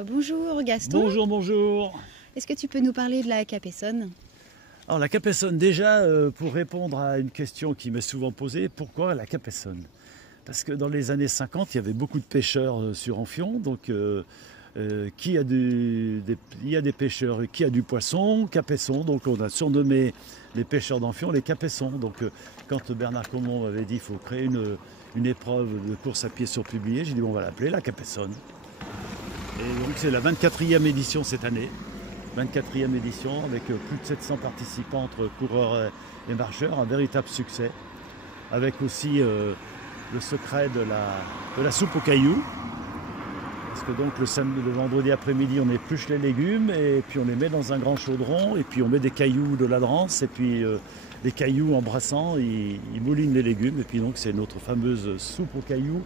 Bonjour Gaston. Bonjour, bonjour. Est-ce que tu peux nous parler de la Capessonne? Alors la Capessonne, déjà, pour répondre à une question qui m'est souvent posée, pourquoi la Capessonne? Parce que dans les années 50, il y avait beaucoup de pêcheurs sur Amphion, donc il y a des pêcheurs qui a du poisson, Capesson, donc on a surnommé les pêcheurs d'Amphion les Capessons. Donc quand Bernard Comont m'avait dit qu'il faut créer une épreuve de course à pied sur publié, j'ai dit bon, on va l'appeler la Capessonne. Et donc c'est la 24e édition cette année, 24e édition avec plus de 700 participants entre coureurs et marcheurs, un véritable succès, avec aussi le secret de la soupe aux cailloux, parce que donc le vendredi après-midi on épluche les légumes et puis on les met dans un grand chaudron et puis on met des cailloux de l'Adrance et puis les cailloux en brassant, ils moulinent les légumes et puis donc c'est notre fameuse soupe aux cailloux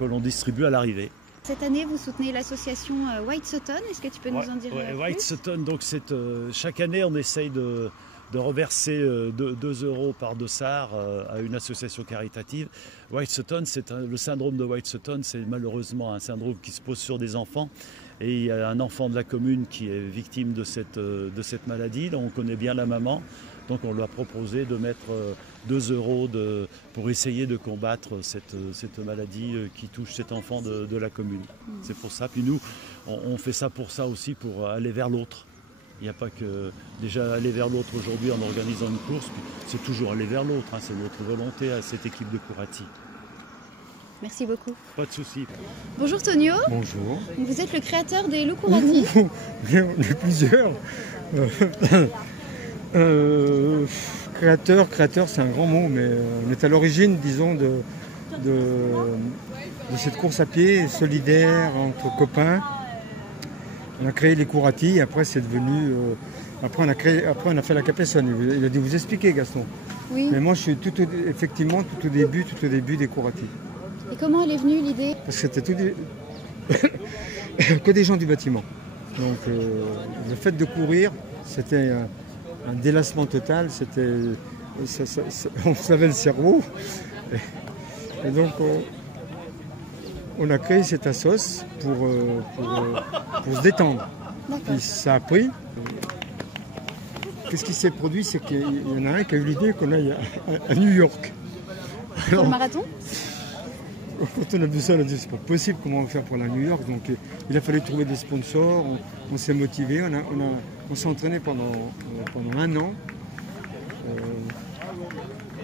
que l'on distribue à l'arrivée. Cette année, vous soutenez l'association White Sutton. Est-ce que tu peux nous en dire plus? White Sutton, donc chaque année, on essaye de reverser 2 € par dossard à une association caritative. White Sutton, le syndrome de White Sutton, c'est malheureusement un syndrome qui se pose sur des enfants. Et il y a un enfant de la commune qui est victime de cette maladie. Donc on connaît bien la maman. Donc on lui a proposé de mettre 2 € pour essayer de combattre cette maladie qui touche cet enfant de la commune. C'est pour ça. Puis nous, on fait ça pour ça aussi, pour aller vers l'autre. Il n'y a pas que déjà aller vers l'autre aujourd'hui en organisant une course, c'est toujours aller vers l'autre. Hein, c'est notre volonté à cette équipe de Courati. Merci beaucoup. Pas de souci. Bonjour Tonio. Bonjour. Vous êtes le créateur des loups Courati. On est plusieurs. Créateur, c'est un grand mot, mais on est à l'origine, disons, de cette course à pied solidaire entre copains. On a créé les Courati, après c'est devenu. Après on a fait la Capessonne. Il a dû vous expliquer, Gaston. Oui. Mais moi je suis tout au début des Courati. Et comment elle est venue l'idée? Parce que c'était que des gens du bâtiment. Donc le fait de courir, c'était un délassement total, on savait le cerveau. Et donc on a créé cette assoce pour se détendre. Puis ça a pris. Qu'est-ce qui s'est produit? C'est qu'il y en a un qui a eu l'idée qu'on aille à New York. Pour le marathon? Quand on a vu ça, on a dit c'est pas possible, comment on va faire pour aller à New York? Donc il a fallu trouver des sponsors, on s'est motivé, on s'est entraîné pendant 1 an.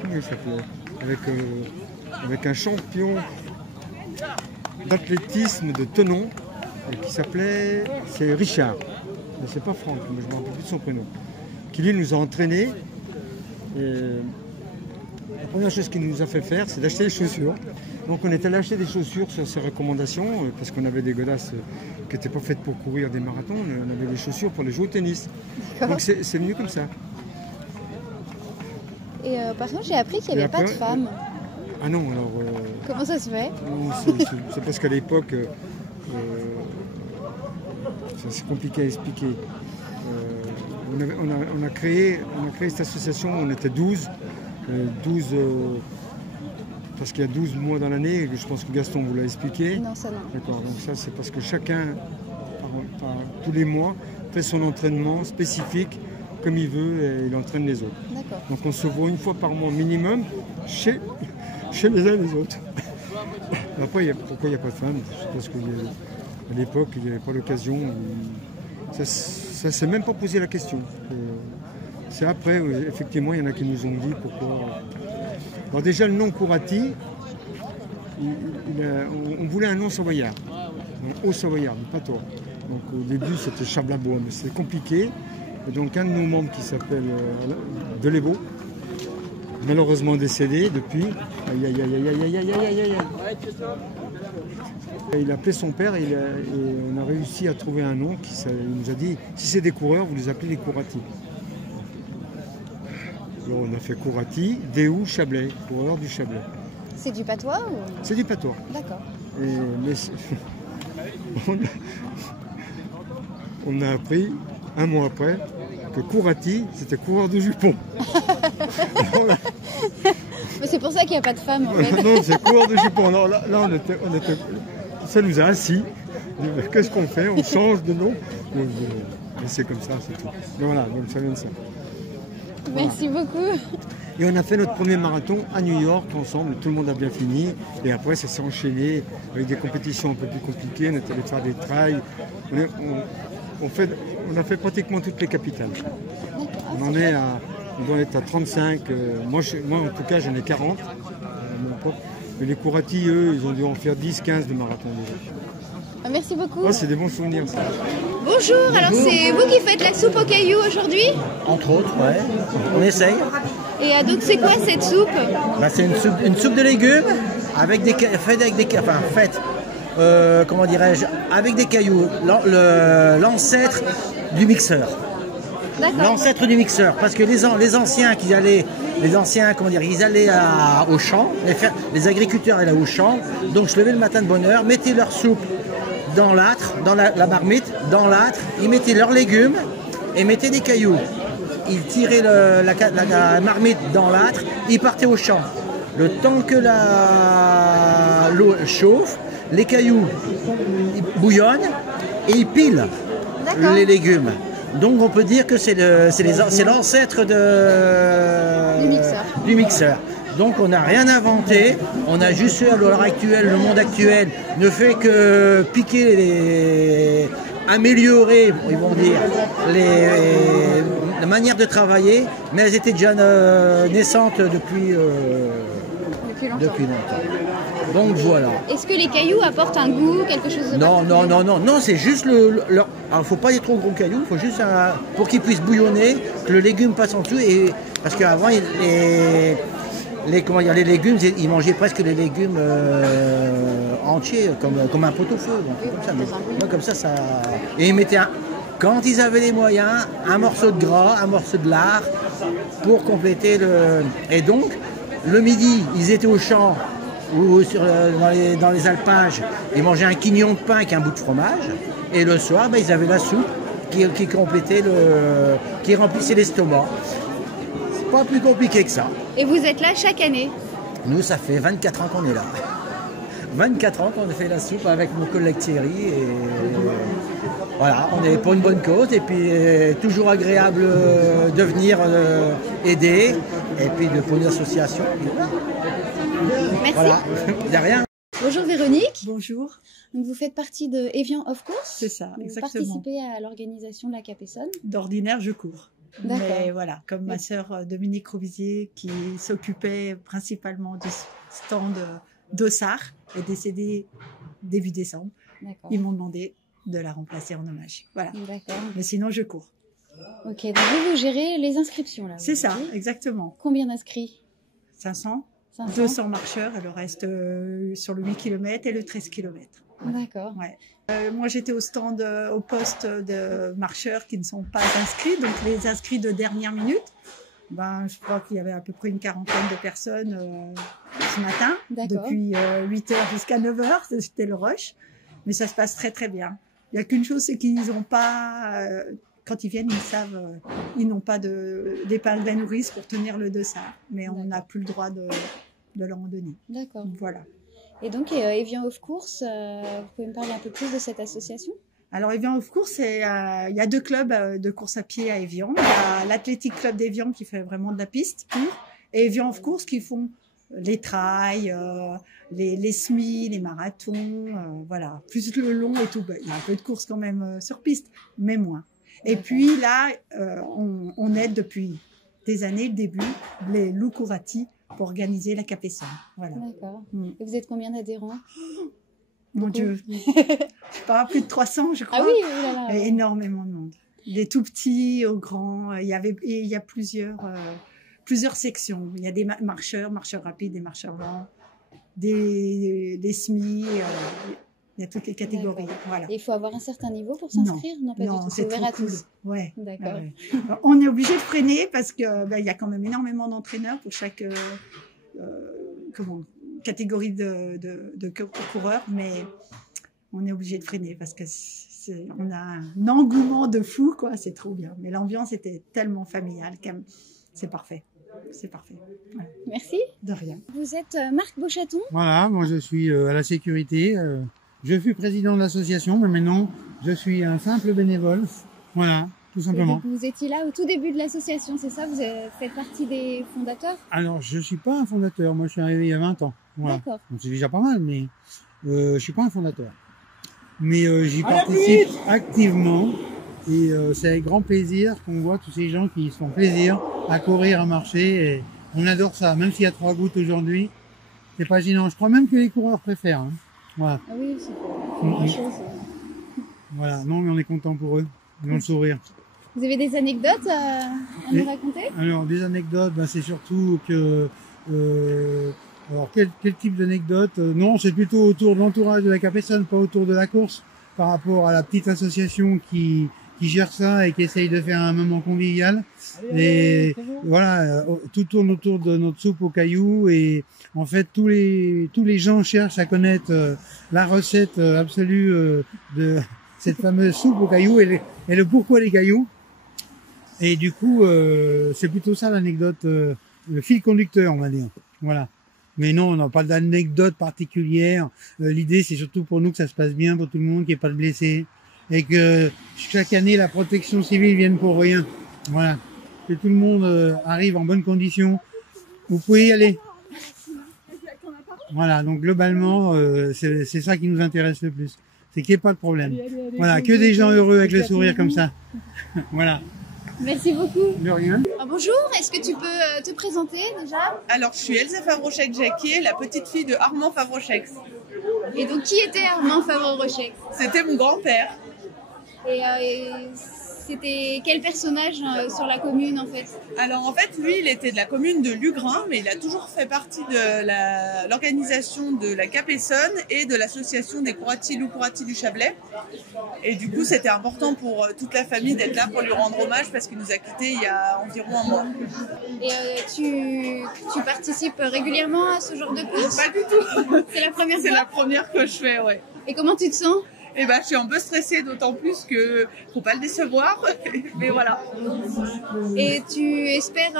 Comment il s'appelait? Avec un champion d'athlétisme de Tenon c'est Richard, mais c'est pas Franck, mais je ne me rappelle plus de son prénom, qui lui nous a entraînés. La première chose qu'il nous a fait faire, c'est d'acheter des chaussures. Donc on est allé acheter des chaussures sur ses recommandations, parce qu'on avait des godasses qui n'étaient pas faites pour courir des marathons, on avait des chaussures pour les jouer au tennis. Donc c'est venu comme ça. Et par contre, j'ai appris qu'il n'y avait pas de femmes. Ah non, alors... Comment ça se fait? C'est parce qu'à l'époque, c'est compliqué à expliquer. On a créé cette association, on était 12. Parce qu'il y a 12 mois dans l'année, je pense que Gaston vous l'a expliqué. Non, ça non. D'accord, donc ça c'est parce que chacun, tous les mois, fait son entraînement spécifique comme il veut et il entraîne les autres. D'accord. Donc on se voit 1 fois par mois minimum chez les uns et les autres. Après, pourquoi il n'y a pas de femmes? C'est parce qu'à l'époque, il n'y avait pas l'occasion. Ça ne s'est même pas posé la question. C'est après, effectivement, il y en a qui nous ont dit pourquoi. Alors déjà, le nom Courati, on voulait un nom savoyard, un haut savoyard, pas toi. Donc au début, c'était Chablabois, mais c'est compliqué. Et donc un de nos membres qui s'appelle Delébeau, malheureusement décédé depuis. Il a appelé son père et on a réussi à trouver un nom il nous a dit si c'est des coureurs, vous les appelez les Courati. Alors on a fait Courati, Déou, Chablais, coureur du Chablais. C'est du patois ou... C'est du patois. D'accord. On a appris 1 mois après que Courati, c'était coureur de jupons. Mais c'est pour ça qu'il n'y a pas de femmes en fait. Non, c'est coureur de jupons. Non, là on était, ça nous a assis. Qu'est-ce qu'on fait? On change de nom. Et c'est comme ça, c'est tout. Mais voilà, donc ça vient de ça. Merci beaucoup. Et on a fait notre premier marathon à New York ensemble, tout le monde a bien fini. Et après, ça s'est enchaîné avec des compétitions un peu plus compliquées. On est allé faire des trails. On a fait pratiquement toutes les capitales. On doit être à 35. Moi, en tout cas, j'en ai 40. Mais les Courati, eux, ils ont dû en faire 10-15 de marathon déjà. Merci beaucoup. Oh, c'est des bons souvenirs, ça. Bonjour, alors c'est vous qui faites la soupe aux cailloux aujourd'hui? Entre autres, ouais. On essaye. Et donc c'est quoi cette soupe? Bah, c'est une soupe de légumes avec comment dirais-je, avec des cailloux. L'ancêtre du mixeur. L'ancêtre du mixeur, parce que les anciens ils allaient au champ, les agriculteurs allaient au champ, donc se levaient le matin de bonne heure, mettaient leur soupe dans l'âtre, dans la marmite, dans l'âtre, ils mettaient leurs légumes et mettaient des cailloux. Ils tiraient la marmite dans l'âtre, ils partaient au champ. Le temps que l'eau chauffe, les cailloux ils bouillonnent et ils pilent les légumes. Donc on peut dire que c'est l'ancêtre du mixeur. Donc on n'a rien inventé, on a juste à l'heure actuelle, le monde actuel ne fait que piquer, améliorer, ils vont dire, la manière de travailler, mais elles étaient déjà naissantes depuis longtemps. Donc voilà. Est-ce que les cailloux apportent un goût, quelque chose de particulier? Non, c'est juste alors, faut pas des trop gros cailloux, il faut juste pour qu'ils puissent bouillonner, que le légume passe en dessous, parce qu'avant les légumes, ils mangeaient presque les légumes entiers, comme un pot-au-feu. Comme ça, et ils mettaient, quand ils avaient les moyens, un morceau de gras, un morceau de lard, pour compléter Et donc, le midi, ils étaient au champ, ou dans les alpages, ils mangeaient un quignon de pain avec un bout de fromage, et le soir, ils avaient la soupe qui complétait qui remplissait l'estomac. C'est pas plus compliqué que ça. Et vous êtes là chaque année? Nous, ça fait 24 ans qu'on est là. 24 ans qu'on a fait la soupe avec mon collègue Thierry, et voilà, on est pour une bonne cause, et puis toujours agréable de venir aider, et puis pour une association. Merci. Voilà, de rien. Bonjour Véronique. Bonjour. Donc vous faites partie de Evian of Course. C'est ça, exactement. Vous participez à l'organisation de la Capessonne. D'ordinaire, je cours. D'accord. Mais voilà, comme ma sœur Dominique Rovisier, qui s'occupait principalement du stand d'Ossard, est décédée début décembre, ils m'ont demandé de la remplacer en hommage. Voilà. D'accord. Mais sinon, je cours. Ok, donc vous gérez les inscriptions là. C'est ça, exactement. Combien d'inscrits? 500, 500. 200 marcheurs, et le reste sur le 8 km et le 13 km. D'accord. Ouais. Moi, j'étais au stand, au poste de marcheurs qui ne sont pas inscrits, donc les inscrits de dernière minute. Je crois qu'il y avait à peu près une quarantaine de personnes ce matin, depuis 8h jusqu'à 9h, c'était le rush. Mais ça se passe très très bien. Il n'y a qu'une chose, c'est qu'ils n'ont pas, quand ils viennent, ils savent, ils n'ont pas d'épingle à nourrice pour tenir le dossard. Mais on n'a plus le droit de leur en donner. D'accord. Voilà. Et donc, Evian of Course, vous pouvez me parler un peu plus de cette association? Alors, Evian of Course, il y a 2 clubs de course à pied à Évian. Il y a l'Athletic Club d'Évian qui fait vraiment de la piste pure, et Evian of Course qui font les trails, les semis, les marathons, voilà, plus le long et tout. Il y a un peu de course quand même sur piste, mais moins. Et puis là, on aide depuis des années le début les Lou Courati pour organiser la Capessonne. Voilà. D'accord. Et vous êtes combien d'adhérents? Mon Dieu, je sais pas, plus de 300, je crois. Ah oui, oh là là. Énormément de monde. Des tout petits aux grands. Il y a plusieurs sections. Il y a des marcheurs rapides, des marcheurs lents, des SMI. Il y a toutes les catégories. Voilà. Et il faut avoir un certain niveau pour s'inscrire? Non, pas du tout. C'est ouvert à tous. Ouais. D'accord. Ouais. On est obligé de freiner parce que il y a quand même énormément d'entraîneurs pour chaque catégorie de coureurs, mais on est obligé de freiner parce que on a un engouement de fou, quoi. C'est trop bien. Mais l'ambiance était tellement familiale, c'est parfait. C'est parfait. Ouais. Merci. De rien. Vous êtes Marc Beauchaton? Voilà, moi je suis à la sécurité Je fus président de l'association, mais maintenant, je suis un simple bénévole. Voilà, tout simplement. Et donc, vous étiez là au tout début de l'association, c'est ça? Vous faites partie des fondateurs? Alors, je suis pas un fondateur. Moi, je suis arrivé il y a 20 ans. Voilà. D'accord. Donc, c'est déjà pas mal, mais je suis pas un fondateur. Mais j'y participe activement. Et c'est avec grand plaisir qu'on voit tous ces gens qui se font plaisir à courir, à marcher. Et on adore ça. Même s'il y a 3 gouttes aujourd'hui, c'est pas gênant. Je crois même que les coureurs préfèrent. Hein. Voilà. Ah oui, c'est pas grand-chose. Voilà. Non, mais on est content pour eux. Ils ont le sourire. Vous avez des anecdotes à nous raconter? Alors, des anecdotes, ben, c'est surtout que... alors, quel type d'anecdote? Non, c'est plutôt autour de l'entourage de la Capessonne, pas autour de la course, par rapport à la petite association qui gère ça et qui essaye de faire un moment convivial. Et voilà, tout tourne autour de notre soupe aux cailloux et en fait tous les gens cherchent à connaître la recette absolue de cette fameuse soupe aux cailloux et le pourquoi les cailloux. Et du coup, c'est plutôt ça l'anecdote, le fil conducteur, on va dire. Voilà. Mais non, on n'a pas d'anecdote particulière. L'idée, c'est surtout pour nous que ça se passe bien pour tout le monde, qu'il n'y ait pas de blessés. Et que chaque année, la protection civile vienne pour rien. Voilà. Que tout le monde arrive en bonne condition. Vous pouvez y aller. Voilà. Donc, globalement, c'est ça qui nous intéresse le plus. C'est qu'il n'y ait pas de problème. Voilà. Que des gens heureux avec le sourire comme ça. Voilà. Merci beaucoup. De rien. Bonjour, est-ce que tu peux te présenter déjà? Alors, je suis Elsa Favrochek-Jacquier, la petite fille de Armand Favrochek. Et donc, qui était Armand Favrochek? C'était mon grand-père. Et c'était quel personnage sur la commune en fait? Alors en fait, lui, il était de la commune de Lugrin, mais il a toujours fait partie de l'organisation de la Capessonne et de l'association des Courati du Chablais. Et du coup, c'était important pour toute la famille d'être là pour lui rendre hommage parce qu'il nous a quittés il y a environ un mois. Et tu participes régulièrement à ce genre de course? Pas du tout. C'est la première fois? C'est la première que je fais, ouais. Et comment tu te sens? Eh ben, je suis un peu stressée, d'autant plus que faut pas le décevoir, mais voilà. Et tu espères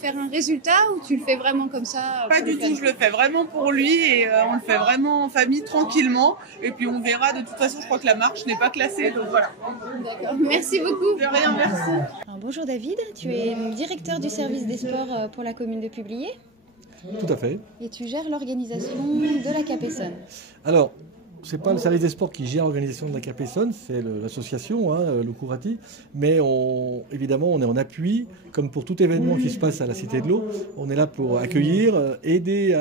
faire un résultat ou tu le fais vraiment comme ça? Pas du tout, je le fais vraiment pour lui et on le fait vraiment en famille, tranquillement. Et puis on verra, de toute façon, je crois que la marche n'est pas classée, donc voilà. D'accord, merci beaucoup. De rien, merci. Alors, bonjour David, tu es directeur du service des sports pour la commune de Publier. Tout à fait. Et tu gères l'organisation de la Capessonne. Alors, c'est pas le service des sports qui gère l'organisation de la Capessonne, c'est l'association, le Courati. Mais évidemment, on est en appui, comme pour tout événement qui se passe à la Cité de l'Eau. On est là pour accueillir, aider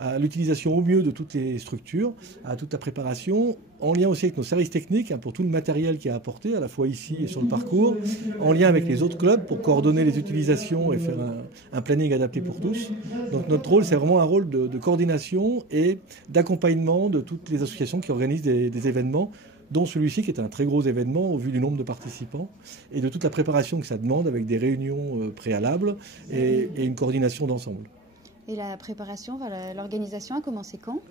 à l'utilisation au mieux de toutes les structures, à toute la préparation, en lien aussi avec nos services techniques, pour tout le matériel qui est apporté, à la fois ici et sur le parcours, en lien avec les autres clubs pour coordonner les utilisations et faire un planning adapté pour tous. Donc notre rôle, c'est vraiment un rôle de coordination et d'accompagnement de toutes les associations qui organisent des événements, dont celui-ci qui est un très gros événement au vu du nombre de participants et de toute la préparation que ça demande avec des réunions préalables et une coordination d'ensemble. Et la préparation, l'organisation a commencé quand?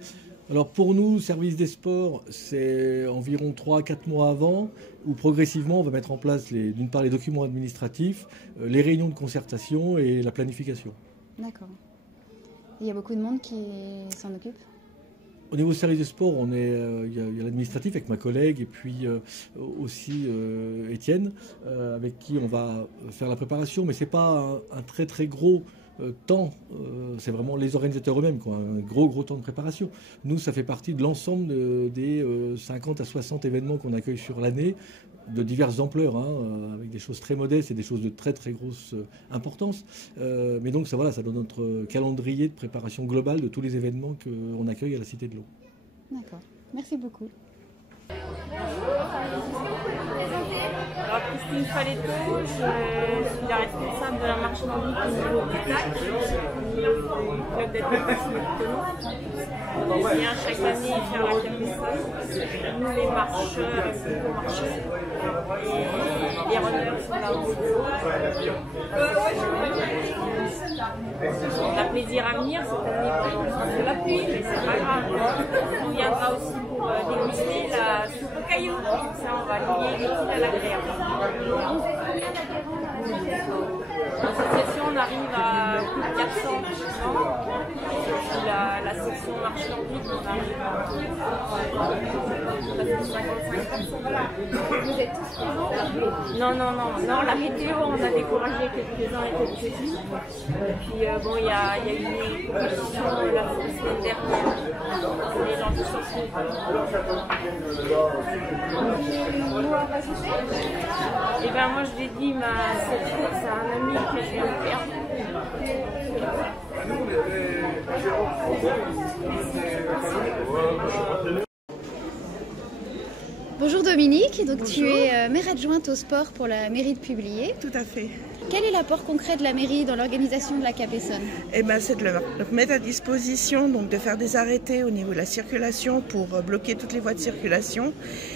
Alors pour nous, service des sports, c'est environ 3-4 mois avant, où progressivement on va mettre en place d'une part les documents administratifs, les réunions de concertation et la planification. D'accord. Il y a beaucoup de monde qui s'en occupe? Au niveau du service des sports, il y a l'administratif avec ma collègue et puis aussi Étienne, avec qui on va faire la préparation, mais ce n'est pas un très très gros temps, c'est vraiment les organisateurs eux-mêmes, un gros temps de préparation. Nous, ça fait partie de l'ensemble des 50 à 60 événements qu'on accueille sur l'année, de diverses ampleurs, avec des choses très modestes et des choses de très très grosse importance. Mais donc ça donne notre calendrier de préparation globale de tous les événements qu'on accueille à la Cité de l'Eau. D'accord, merci beaucoup. Alors, Christine Faletto, je suis la responsable de la marche nordique au niveau du CAC, du club d'athlétisme de Thonon. On vient chaque année faire la Capessonne. Nous, les marcheurs, les co-marcheurs, et les runners sont là aussi. On a plaisir à venir cette année pendant la pluie, mais c'est pas grave. On viendra aussi pour déguster la soupe aux cailloux. cailloux. Ça, on va lier l'utile à l'agréable. L'association, on arrive à plus de 400 membres. La section marche nordique, on arrive à 55 personnes. Vous êtes tous présents aujourd'hui? Non, la météo, on a découragé quelques-uns et quelques-unes. Puis bon, il y a eu une compétition la semaine dernière. Les gens qui sont et ben moi je l'ai dit, cette course à un ami que je viens de perdre. Bonjour Dominique, donc tu es maire adjointe au sport pour la mairie de Publier. Tout à fait. Quel est l'apport concret de la mairie dans l'organisation de la Cap Essonne? Eh ben, c'est de leur mettre à disposition, donc de faire des arrêtés au niveau de la circulation pour bloquer toutes les voies de circulation,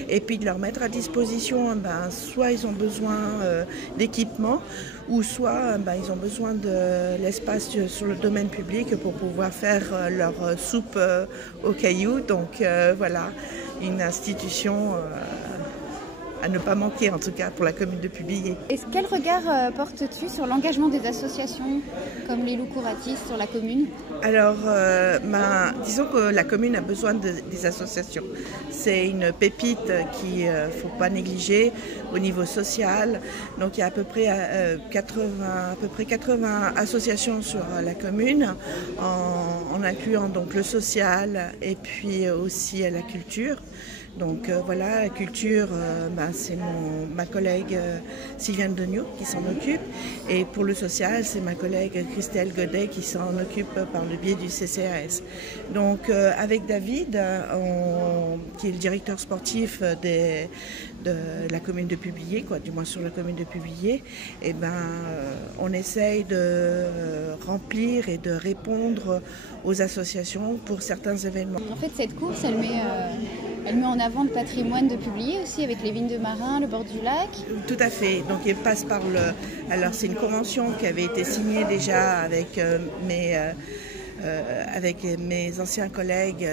et puis de leur mettre à disposition, soit ils ont besoin d'équipement, ou soit ils ont besoin de l'espace sur le domaine public pour pouvoir faire leur soupe aux cailloux. Donc voilà, une institution à ne pas manquer, en tout cas pour la commune de Publier. Quel regard portes-tu sur l'engagement des associations comme les loups couratistes sur la commune? Alors, disons que la commune a besoin des associations. C'est une pépite qu'il ne faut pas négliger au niveau social. Donc, il y a à peu près 80 associations sur la commune, en incluant donc le social et puis aussi la culture. Donc voilà, la culture, c'est ma collègue Sylviane Degnaud qui s'en occupe. Et pour le social, c'est ma collègue Christelle Godet qui s'en occupe par le biais du CCAS. Donc avec David, qui est le directeur sportif de la commune de Publier, du moins sur la commune de Publier, on essaye de remplir et de répondre aux associations pour certains événements. En fait, cette course, elle met en avant le patrimoine de Publier aussi, avec les vignes de Marin, le bord du lac. Tout à fait. Donc, il passe par Alors, c'est une convention qui avait été signée déjà avec mes anciens collègues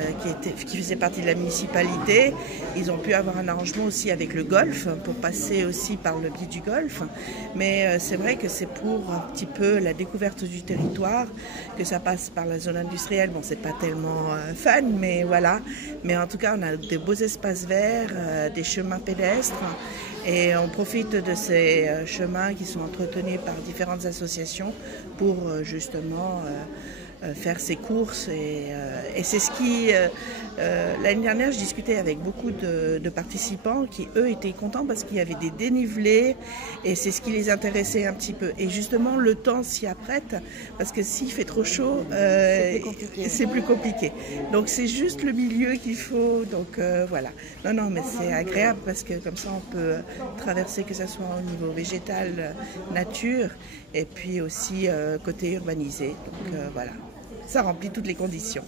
qui faisaient partie de la municipalité. Ils ont pu avoir un arrangement aussi avec le golf pour passer aussi par le biais du golf. Mais c'est vrai que c'est pour un petit peu la découverte du territoire que ça passe par la zone industrielle. Bon, c'est pas tellement fun, mais voilà. Mais en tout cas, on a des beaux espaces verts, des chemins pédestres. Et on profite de ces chemins qui sont entretenus par différentes associations pour justement faire ses courses et c'est ce qui l'année dernière je discutais avec beaucoup de participants qui eux étaient contents parce qu'il y avait des dénivelés et c'est ce qui les intéressait un petit peu et justement le temps s'y apprête parce que s'il fait trop chaud c'est plus compliqué donc c'est juste le milieu qu'il faut donc voilà non mais c'est agréable parce que comme ça on peut traverser que ce soit au niveau végétal nature et puis aussi côté urbanisé donc voilà. Ça remplit toutes les conditions.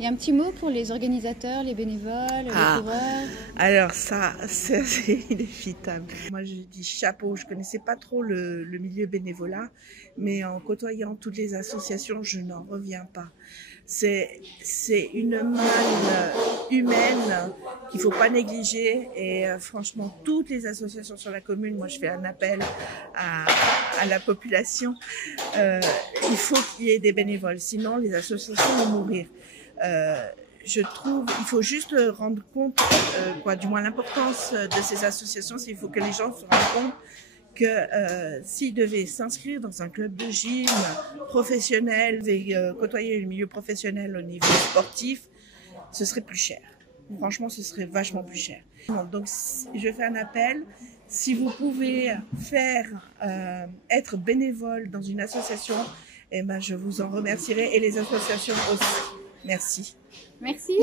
Il y a un petit mot pour les organisateurs, les bénévoles, les coureurs? Alors ça, c'est inévitable. Moi je dis chapeau, je ne connaissais pas trop le milieu bénévolat, mais en côtoyant toutes les associations, je n'en reviens pas. C'est une manne humaine qu'il ne faut pas négliger et franchement toutes les associations sur la commune, moi je fais un appel à la population, il faut qu'il y ait des bénévoles, sinon les associations vont mourir. Je trouve il faut juste rendre compte, du moins l'importance de ces associations, c'est qu'il faut que les gens se rendent compte que s'ils devaient s'inscrire dans un club de gym professionnel et côtoyer le milieu professionnel au niveau sportif, ce serait plus cher. Franchement, ce serait vachement plus cher. Donc, je fais un appel. Si vous pouvez être bénévole dans une association, je vous en remercierai et les associations aussi. Merci. Merci.